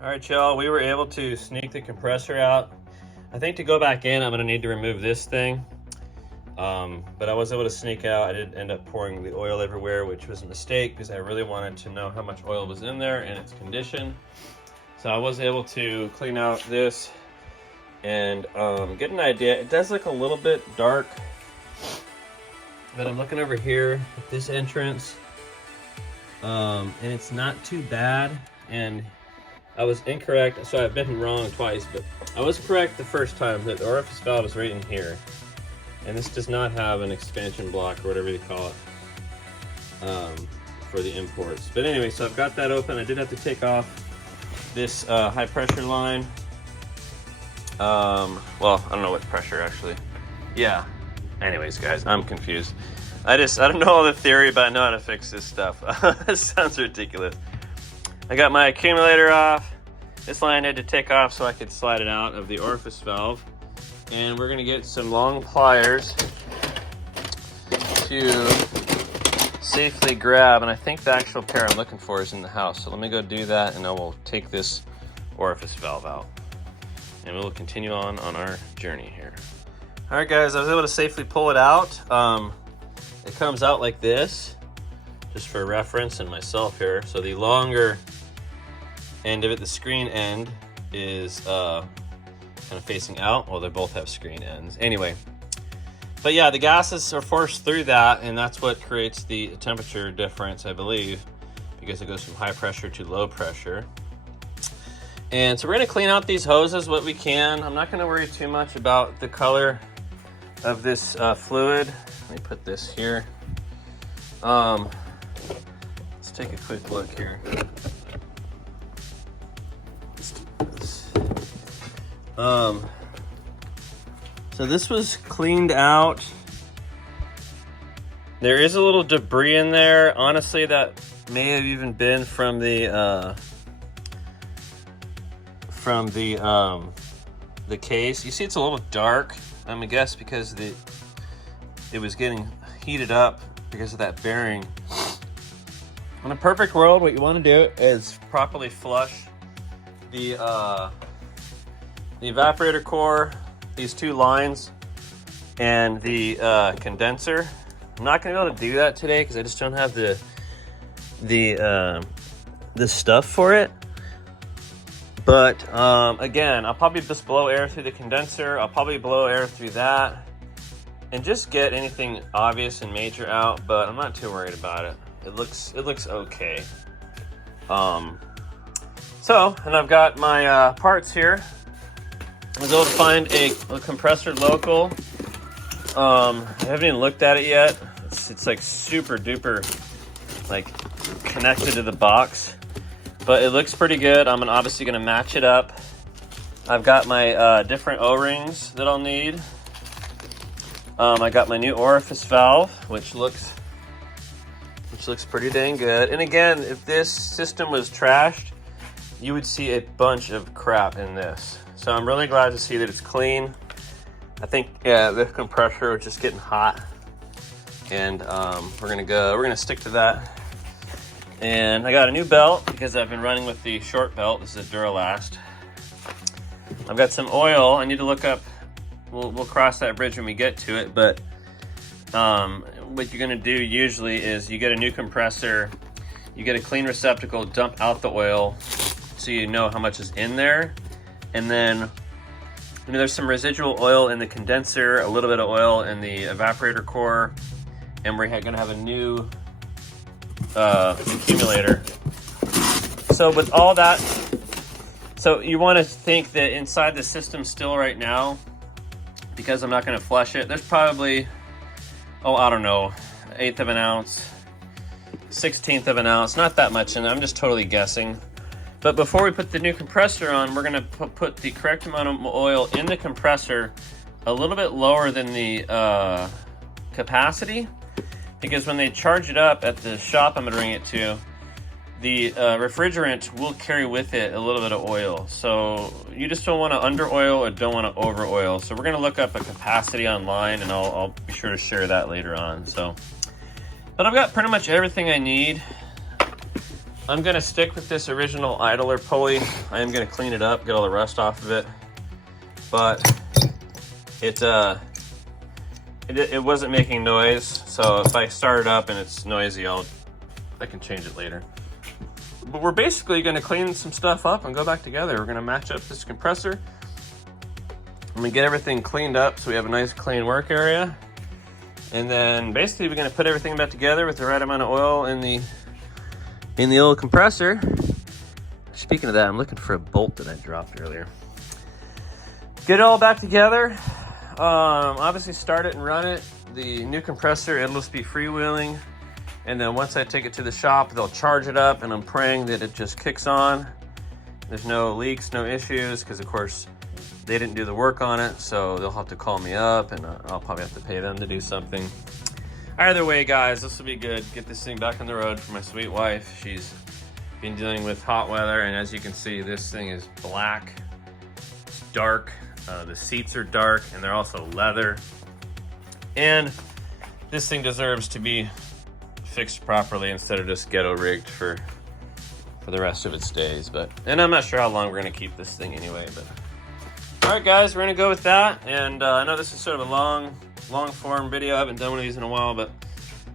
All right, y'all, we were able to sneak the compressor out. I think to go back in, I'm gonna need to remove this thing. But I was able to sneak out. I did end up pouring the oil everywhere, which was a mistake because I really wanted to know how much oil was in there and its condition. So I was able to clean out this and get an idea. It does look a little bit dark, but I'm looking over here at this entrance, and it's not too bad. And I was incorrect, so I've been wrong twice, but I was correct the first time that the orifice valve is right in here. And this does not have an expansion block or whatever you call it for the imports. But anyway, so I've got that open. I did have to take off this high pressure line. Well, I don't know what pressure actually. Yeah. Anyways, guys, I'm confused. I don't know all the theory, but I know how to fix this stuff. This sounds ridiculous. I got my accumulator off. This line I had to take off so I could slide it out of the orifice valve. And we're gonna get some long pliers to safely grab, and I think the actual pair I'm looking for is in the house. So let me go do that, and I will take this orifice valve out. And we'll continue on our journey here. All right, guys, I was able to safely pull it out. It comes out like this, just for reference and myself here. So the longer end of it, the screen end, is kind of facing out. Well, they both have screen ends. Anyway, but yeah, the gases are forced through that, and that's what creates the temperature difference, I believe, because it goes from high pressure to low pressure. And so we're gonna clean out these hoses what we can. I'm not gonna worry too much about the color of this fluid. Let me put this here. Let's take a quick look here. So this was cleaned out. There is a little debris in there. Honestly, that may have even been from the case. You see it's a little dark. I'm gonna guess because it was getting heated up because of that bearing. In a perfect world, what you want to do is properly flush the evaporator core, these two lines, and the condenser. I'm not gonna be able to do that today because I just don't have the stuff for it. But again, I'll probably just blow air through the condenser. I'll probably blow air through that and just get anything obvious and major out, but I'm not too worried about it. It looks okay. So, and I've got my parts here. I was able to find a compressor local. I haven't even looked at it yet. It's like super duper like connected to the box, but it looks pretty good. I'm obviously gonna match it up. I've got my different O-rings that I'll need. I got my new orifice valve, which looks pretty dang good. And again, if this system was trashed, you would see a bunch of crap in this. So I'm really glad to see that it's clean. I think, yeah, the compressor was just getting hot, and we're gonna stick to that. And I got a new belt because I've been running with the short belt. This is a Duralast. I've got some oil. I need to look up. We'll cross that bridge when we get to it. But what you're gonna do usually is you get a new compressor, you get a clean receptacle, dump out the oil, so you know how much is in there. And then there's some residual oil in the condenser, a little bit of oil in the evaporator core, and we're gonna have a new accumulator. So with all that, so you want to think that inside the system still right now, because I'm not gonna flush it, there's probably, I don't know, 1/8 of an ounce, 1/16 of an ounce, not that much in there. I'm just totally guessing. But before we put the new compressor on, we're gonna put the correct amount of oil in the compressor a little bit lower than the capacity, because when they charge it up at the shop I'm gonna bring it to, the refrigerant will carry with it a little bit of oil. So you just don't wanna under oil or don't wanna over oil. So we're gonna look up a capacity online, and I'll be sure to share that later on. So, but I've got pretty much everything I need. I'm gonna stick with this original idler pulley. I am gonna clean it up, get all the rust off of it, but it wasn't making noise. So if I start it up and it's noisy, I can change it later. But we're basically gonna clean some stuff up and go back together. We're gonna match up this compressor. I'm gonna get everything cleaned up so we have a nice clean work area. And then basically we're gonna put everything back together with the right amount of oil in the old compressor. Speaking of that, I'm looking for a bolt that I dropped earlier. Get it all back together. Obviously start it and run it. The new compressor, it'll just be freewheeling. And then once I take it to the shop, they'll charge it up, and I'm praying that it just kicks on. There's no leaks, no issues, because of course they didn't do the work on it, so they'll have to call me up, and I'll probably have to pay them to do something. Either way, guys, this will be good. Get this thing back on the road for my sweet wife. She's been dealing with hot weather, and as you can see, this thing is black. It's dark. The seats are dark, and they're also leather. And this thing deserves to be fixed properly instead of just ghetto rigged for the rest of its days. And I'm not sure how long we're gonna keep this thing anyway. But all right, guys, we're gonna go with that. And I know this is sort of a long form video. I haven't done one of these in a while, but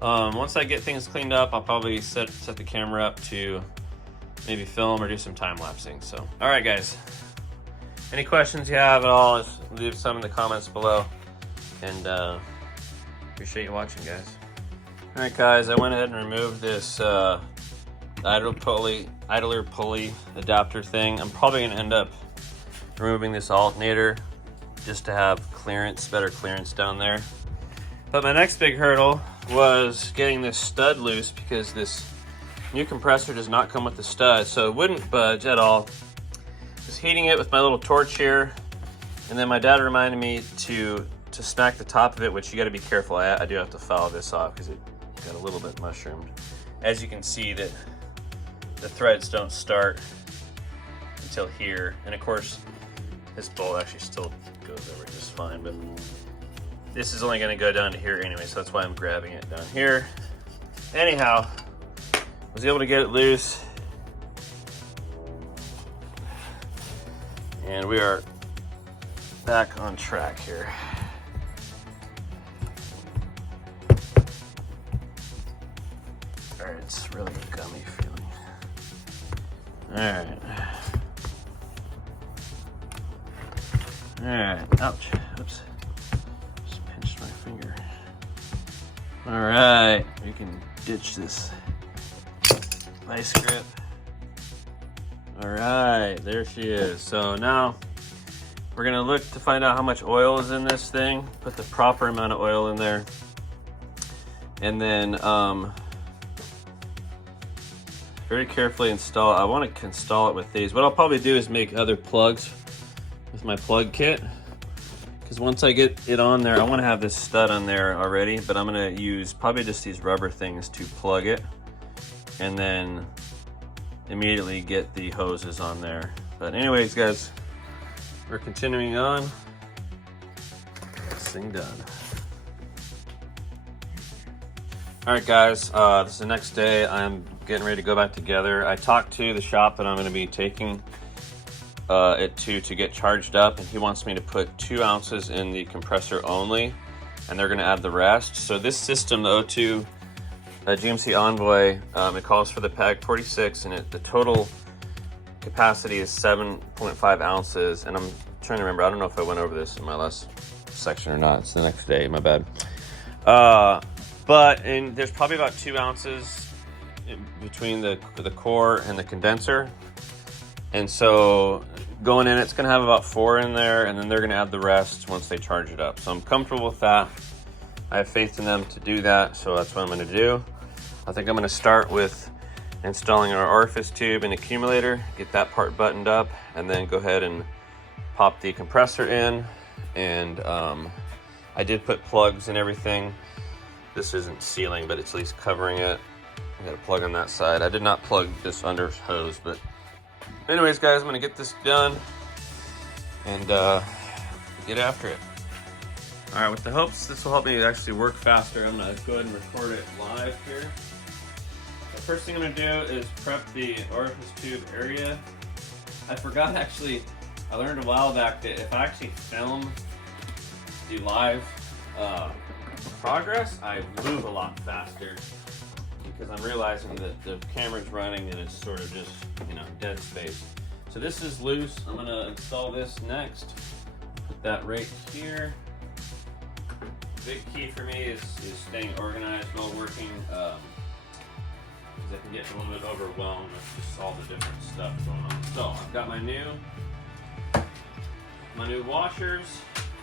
once I get things cleaned up, I'll probably set the camera up to maybe film or do some time lapsing. So, all right, guys. Any questions you have at all, just leave some in the comments below. And appreciate you watching, guys. All right, guys, I went ahead and removed this idler pulley adapter thing. I'm probably gonna end up removing this alternator just to have better clearance down there. But my next big hurdle was getting this stud loose, because this new compressor does not come with the stud, so it wouldn't budge at all. Just heating it with my little torch here, and then my dad reminded me to smack the top of it, which you got to be careful. I do have to foul this off because it got a little bit mushroomed. As you can see, that the threads don't start until here, and of course this bolt actually still goes over just fine, but this is only going to go down to here anyway, so that's why I'm grabbing it down here. Anyhow, was able to get it loose, and we are back on track here. Alright, it's really a gummy feeling. Alright. Alright, ouch, oops. Just pinched my finger. Alright, we can ditch this vice grip. Alright, there she is. So now we're gonna look to find out how much oil is in this thing, put the proper amount of oil in there, and then very carefully install it. I want to install it with these. What I'll probably do is make other plugs with my plug kit, because once I get it on there, I want to have this stud on there already, but I'm going to use probably just these rubber things to plug it, and then immediately get the hoses on there. But anyways, guys, we're continuing on. This thing done. All right, guys, this is the next day. I'm getting ready to go back together. I talked to the shop that I'm going to be taking it to get charged up, and he wants me to put 2 ounces in the compressor only, and they're going to add the rest. So this system, the O2 GMC Envoy, it calls for the PAG 46, and the total capacity is 7.5 ounces. And I'm trying to remember, I don't know if I went over this in my last section or not. It's the next day, my bad. But there's probably about 2 ounces between the core and the condenser. And so going in, it's gonna have about 4 in there, and then they're gonna add the rest once they charge it up. So I'm comfortable with that. I have faith in them to do that, so that's what I'm gonna do. I think I'm gonna start with installing our Orifice tube and accumulator, get that part buttoned up, and then go ahead and pop the compressor in. And I did put plugs and everything. This isn't sealing, but it's at least covering it. I got a plug on that side. I did not plug this under hose, but anyways, guys, I'm gonna get this done and get after it. All right, with the hopes this will help me actually work faster, I'm gonna go ahead and record it live here. first thing I'm gonna do is prep the orifice tube area. I forgot actually, I learned a while back that if I actually film the live progress, I move a lot faster because I'm realizing that the camera's running and it's sort of just, you know, dead space. So this is loose. I'm gonna install this next. Put that right here. Big key for me is staying organized while working, because I can get a little bit overwhelmed with just all the different stuff going on. So I've got my new washers.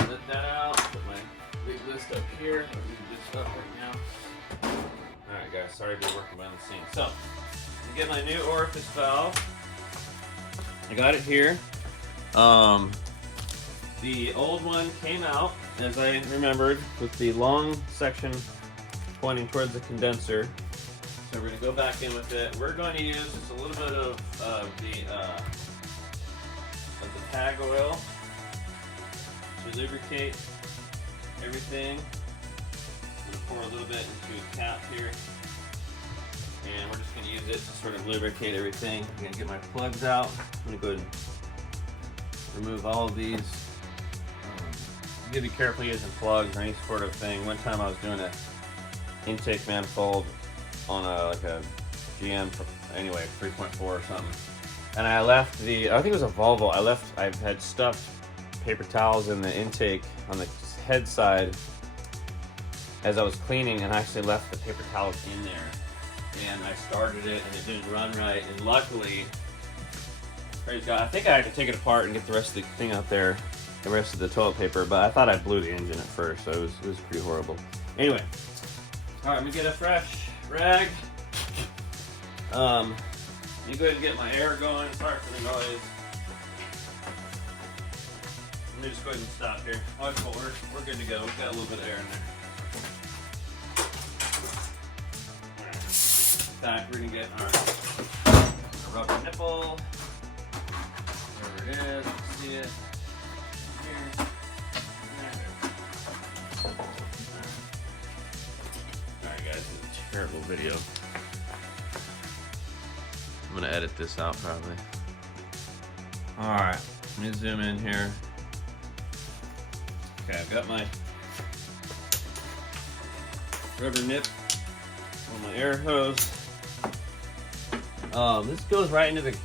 Let that out. Put my big list up here. I need this up right now. All right, guys. Sorry to be working behind the scenes. So to get my new orifice valve, I got it here. The old one came out, as I remembered, with the long section pointing towards the condenser. So we're going to go back in with it. We're going to use just a little bit of the tag oil to lubricate everything. I'm going to pour a little bit into a cap here, and we're just going to use it to sort of lubricate everything. I'm going to get my plugs out. I'm going to go ahead and remove all of these. You gotta be careful using plugs or any sort of thing. One time I was doing an intake manifold on like a GM, anyway, 3.4 or something, and I left the, I think it was a Volvo. I had stuffed paper towels in the intake on the head side as I was cleaning, and I actually left the paper towels in there. And I started it, and it didn't run right. And luckily, praise God, I think I had to take it apart and get the rest of the thing out there. The rest of the toilet paper, but I thought I blew the engine at first, so it was pretty horrible. Anyway, all right, let me get a fresh rag. Let me go ahead and get my air going. Sorry for the noise. Let me just go ahead and stop here. Oh, it's cool. We're good to go. We've got a little bit of air in there. All right. In fact, we're gonna get our rubber nipple. There it is. Let's see it. Alright guys, this is a terrible video. I'm gonna edit this out probably. Alright, let me zoom in here. Okay, I've got my rubber nip on my air hose. This goes right into the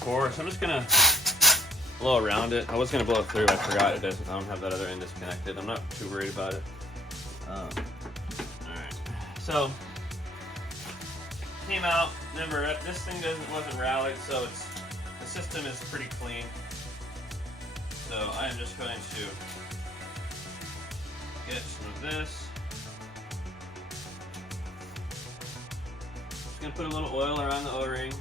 core, so I'm just gonna blow around it. I was going to blow it through, I forgot it doesn't. I don't have that other end disconnected. I'm not too worried about it. Alright, so came out. Remember, this thing wasn't rallied, so the system is pretty clean. So I am just going to get some of this. Just going to put a little oil around the O-ring,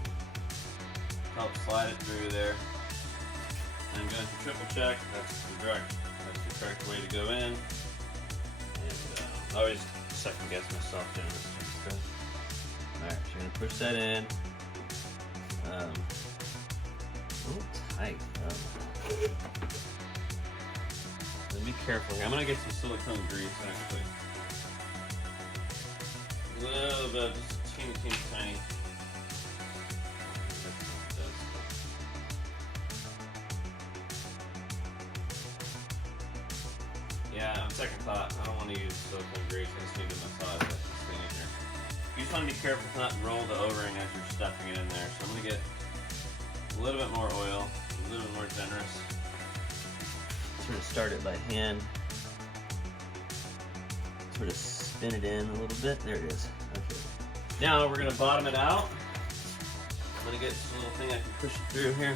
help slide it through there. I'm going to triple check. That's the correct way to go in. And I always second guess myself doing this kind of stuff. Alright, so you're going to push that in. A little tight. Then be careful here. I'm going to get some silicone grease actually. A little bit, just teeny tiny. Yeah, on second thought, I don't want to use silicone grease. I just need to massage this thing in here. You just want to be careful to not roll the O-ring as you're stuffing it in there. So I'm going to get a little bit more oil, a little bit more generous. Sort of start it by hand. Sort of spin it in a little bit. There it is. Okay. Now we're going to bottom it out. I'm going to get this little thing I can push it through here.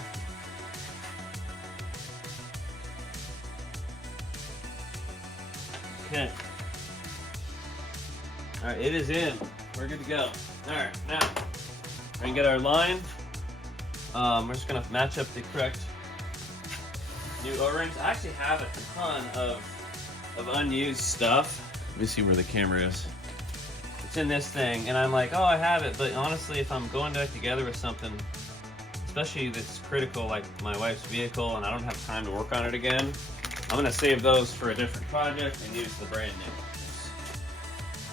Okay. Alright, it is in. We're good to go. Alright, now we're going to get our line. We're just going to match up the correct new O-rings. I actually have a ton of unused stuff. Let me see where the camera is. It's in this thing, and I'm like, oh, I have it, but honestly, if I'm going back together with something, especially that's critical, like my wife's vehicle, and I don't have time to work on it again, I'm gonna save those for a different project and use the brand new. It's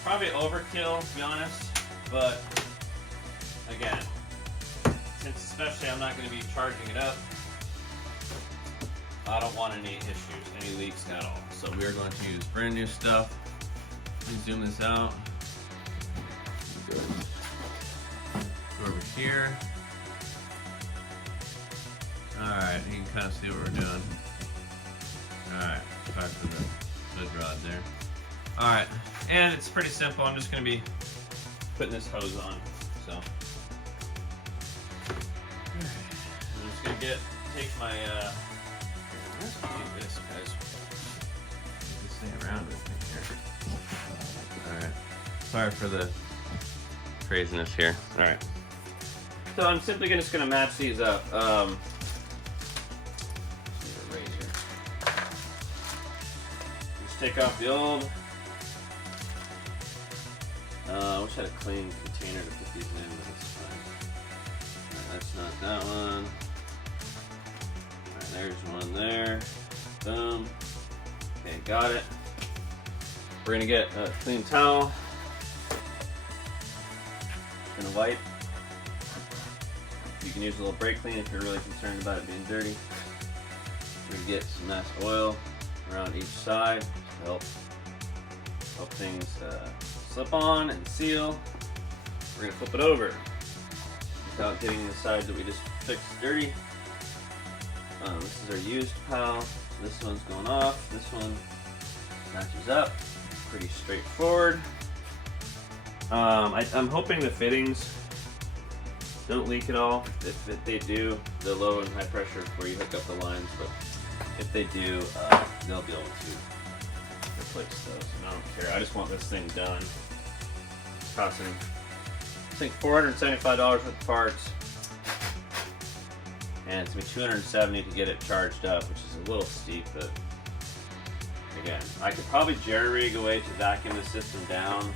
probably overkill, to be honest, but again, since especially I'm not going to be charging it up, I don't want any issues, any leaks at all. So we are going to use brand new stuff. Let me zoom this out. Go over here. Alright, you can kind of see what we're doing. Alright, back to the hood rod there. Alright, and it's pretty simple. I'm just going to be putting this hose on. So, I'm just going to take my, let's do this, guys. Get this thing around with me here. Alright, sorry for the craziness here. Alright, so I'm simply just going to match these up. Take off the old. I wish I had a clean container to put these in, but it's fine. Right, that's not that one. Alright, there's one there. Boom. Okay, got it. We're gonna get a clean towel. Gonna wipe. You can use a little brake clean if you're really concerned about it being dirty. We're gonna get some nice oil around each side. Help things slip on and seal. We're gonna flip it over without getting the side that we just fixed dirty. This is our used pal. This one's going off. This one matches up. Pretty straightforward. I'm hoping the fittings don't leak at all. If they do, the low and high pressure is where you hook up the lines, but if they do, they'll be able to replace those. And I don't care. I just want this thing done. It's costing, I think, $475 worth of parts, and it's gonna be $270 to get it charged up, which is a little steep. But again, I could probably jerry-rig a way to vacuum the system down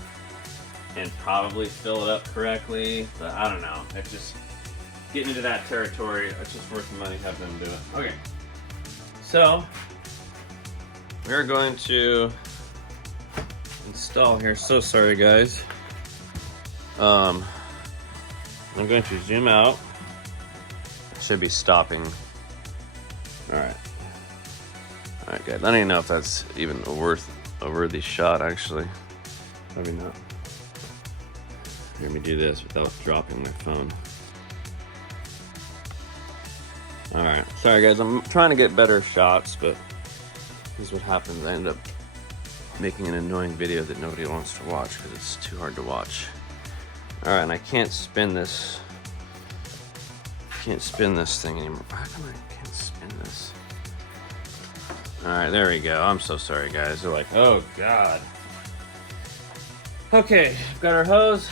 and probably fill it up correctly, but I don't know. It's just getting into that territory. It's just worth the money to have them do it. Okay. So, we're going to install here. So sorry, guys. I'm going to zoom out. Should be stopping. Alright. Alright, good. I don't even know if that's even a worthy shot, actually. Probably not. Let me do this without dropping my phone. Alright, sorry guys, I'm trying to get better shots, but this is what happens. I end up making an annoying video that nobody wants to watch because it's too hard to watch. Alright, and I can't spin this. Can't spin this thing anymore. How come I can't spin this? Alright, there we go. I'm so sorry, guys. They're like, oh god. Okay, we've got our hose.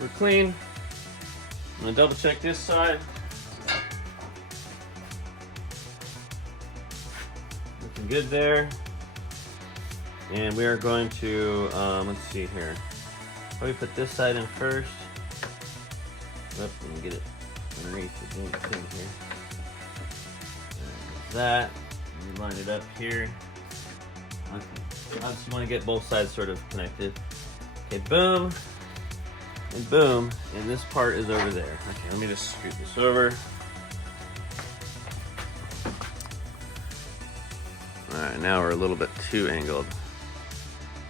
We're clean. I'm gonna double check this side. Looking good there. And we are going to, let's see here. Probably put this side in first. Let me get it underneath the thing here. There's that. We line it up here. Obviously, you want to get both sides sort of connected. Okay, boom. And boom. And this part is over there. Okay, let me just scoot this over. Alright, now we're a little bit too angled.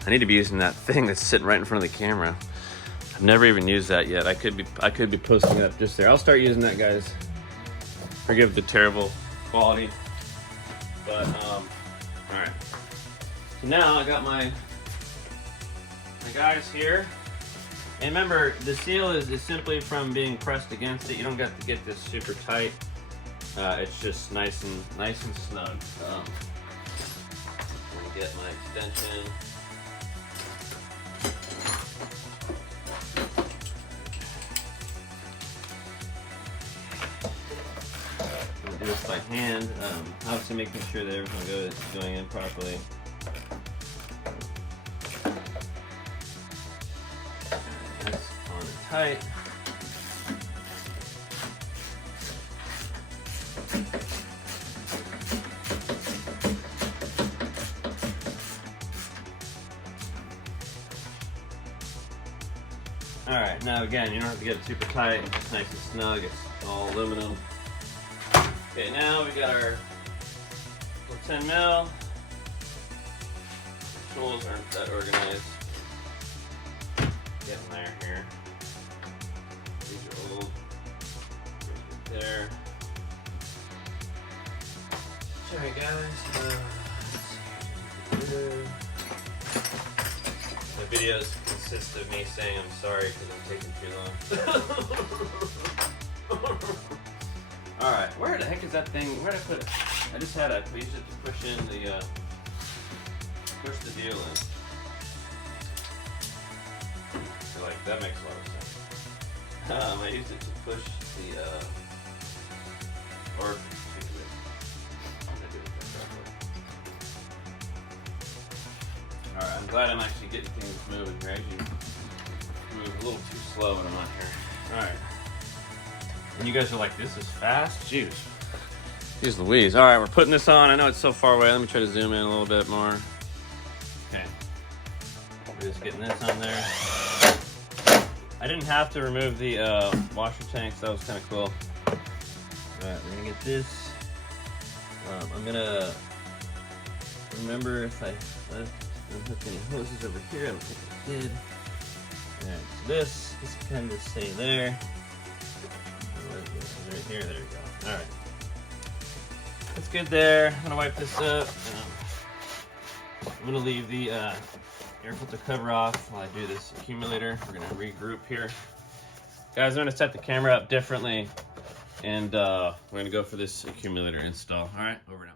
I need to be using that thing that's sitting right in front of the camera. I've never even used that yet. I could be posting it up just there. I'll start using that, guys. Forgive the terrible quality. But alright. So now I got my guys here. And remember, the seal is simply from being pressed against it. You don't got to get this super tight. It's just nice and snug. I'm gonna get my extension. Do this by hand, obviously making sure that everything is going in properly. That's on and tight. All right, now again, you don't have to get it super tight. It's nice and snug. It's all aluminum. Okay, now we got our 10 mil. Tools aren't that organized. Getting there here. These are old. There. Sorry guys. My videos consist of me saying I'm sorry because I'm taking too long. Alright, where the heck is that thing? Where did I put it? I just had it. We used it to push in the push the deal in. So like that makes a lot of sense. I used it to push the Orifice into it. I'm gonna do it that way. Alright, I'm glad I'm actually getting things moving here. I usually move a little too slow when I'm not here. Alright. And you guys are like, this is fast? Jeez. Jeez Louise. Alright, we're putting this on. I know it's so far away. Let me try to zoom in a little bit more. Okay. We're just getting this on there. I didn't have to remove the washer tanks. That was kind of cool. Alright, we're gonna get this. I'm gonna remember if I hook any hoses over here. I don't think I did. Alright, so this can kind of stay there. Right here, there we go. Alright. That's good there. I'm gonna wipe this up. I'm gonna leave the air filter cover off while I do this accumulator. We're gonna regroup here. Guys, I'm gonna set the camera up differently and we're gonna go for this accumulator install. All right, over now.